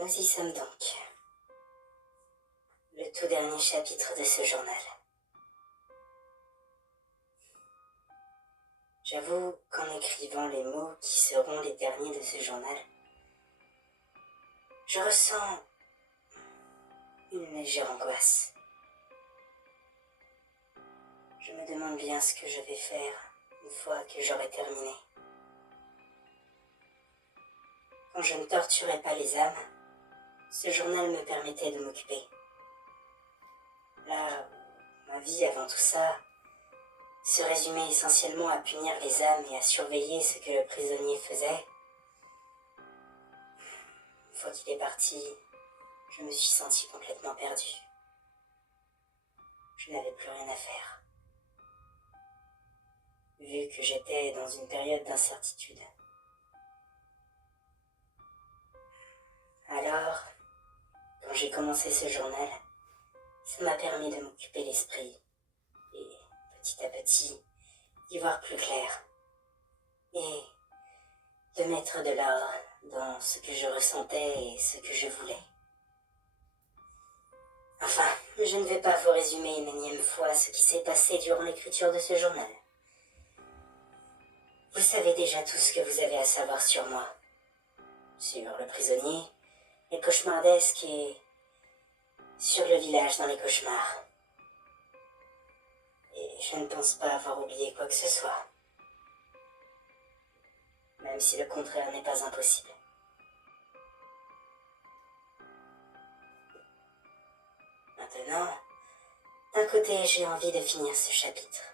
Nous y sommes donc. Le tout dernier chapitre de ce journal. J'avoue qu'en écrivant les mots qui seront les derniers de ce journal, je ressens une légère angoisse. Je me demande bien ce que je vais faire une fois que j'aurai terminé. Quand je ne torturais pas les âmes, ce journal me permettait de m'occuper. Là où ma vie avant tout ça se résumait essentiellement à punir les âmes et à surveiller ce que le prisonnier faisait, une fois qu'il est parti, je me suis senti complètement perdu. Je n'avais plus rien à faire, vu que j'étais dans une période d'incertitude. Alors, quand j'ai commencé ce journal, ça m'a permis de m'occuper l'esprit et, petit à petit, d'y voir plus clair et de mettre de l'ordre dans ce que je ressentais et ce que je voulais. Enfin, je ne vais pas vous résumer une énième fois ce qui s'est passé durant l'écriture de ce journal. Vous savez déjà tout ce que vous avez à savoir sur moi, sur le prisonnier, les cauchemardesques et sur le village dans les cauchemars. Et je ne pense pas avoir oublié quoi que ce soit, même si le contraire n'est pas impossible. Maintenant, d'un côté, j'ai envie de finir ce chapitre,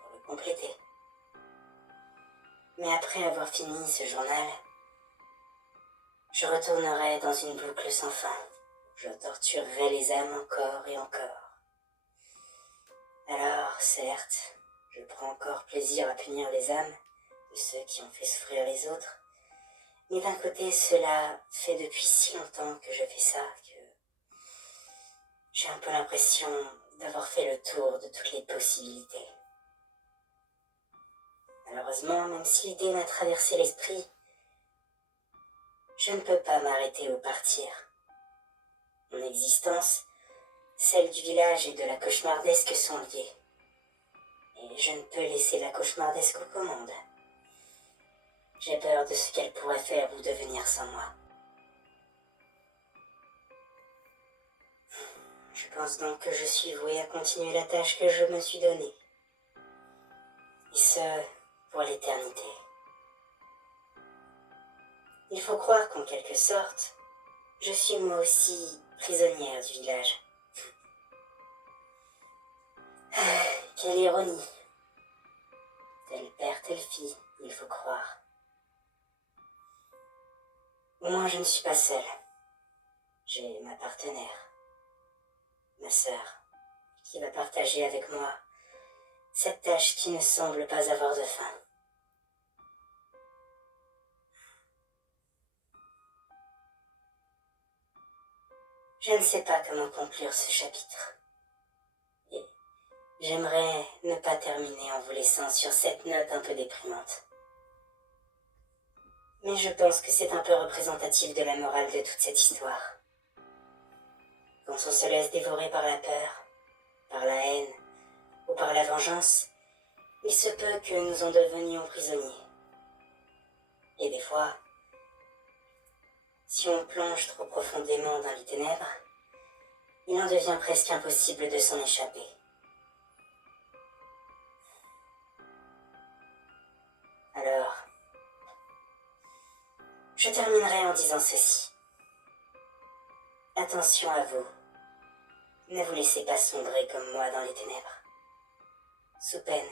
pour le compléter. Mais après avoir fini ce journal, je retournerai dans une boucle sans fin. Je torturerai les âmes encore et encore. Alors, certes, je prends encore plaisir à punir les âmes de ceux qui ont fait souffrir les autres, mais d'un côté, cela fait depuis si longtemps que je fais ça que j'ai un peu l'impression d'avoir fait le tour de toutes les possibilités. Malheureusement, même si l'idée m'a traversé l'esprit, je ne peux pas m'arrêter ou partir. Mon existence, celle du village et de la cauchemardesque sont liées. Et je ne peux laisser la cauchemardesque aux commandes. J'ai peur de ce qu'elle pourrait faire ou devenir sans moi. Je pense donc que je suis voué à continuer la tâche que je me suis donnée. Et ce, pour l'éternité. Il faut croire qu'en quelque sorte, je suis moi aussi prisonnière du village. Quelle ironie. Tel père, telle fille, il faut croire. Au moins je ne suis pas seule. J'ai ma partenaire, ma sœur, qui va partager avec moi cette tâche qui ne semble pas avoir de fin. Je ne sais pas comment conclure ce chapitre. Et j'aimerais ne pas terminer en vous laissant sur cette note un peu déprimante. Mais je pense que c'est un peu représentatif de la morale de toute cette histoire. Quand on se laisse dévorer par la peur, par la haine ou par la vengeance, il se peut que nous en devenions prisonniers. Et des fois, si on plonge trop profondément dans les ténèbres, il en devient presque impossible de s'en échapper. Alors, je terminerai en disant ceci. Attention à vous. Ne vous laissez pas sombrer comme moi dans les ténèbres, sous peine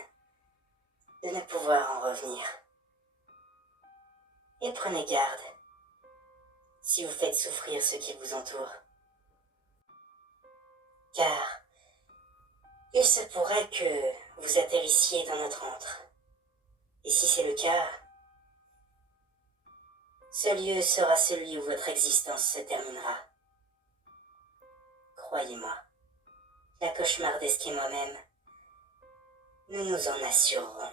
de ne pouvoir en revenir. Et prenez garde si vous faites souffrir ceux qui vous entourent. Car il se pourrait que vous atterrissiez dans notre antre. Et si c'est le cas, ce lieu sera celui où votre existence se terminera. Croyez-moi, la cauchemardesque et moi-même, nous nous en assurerons.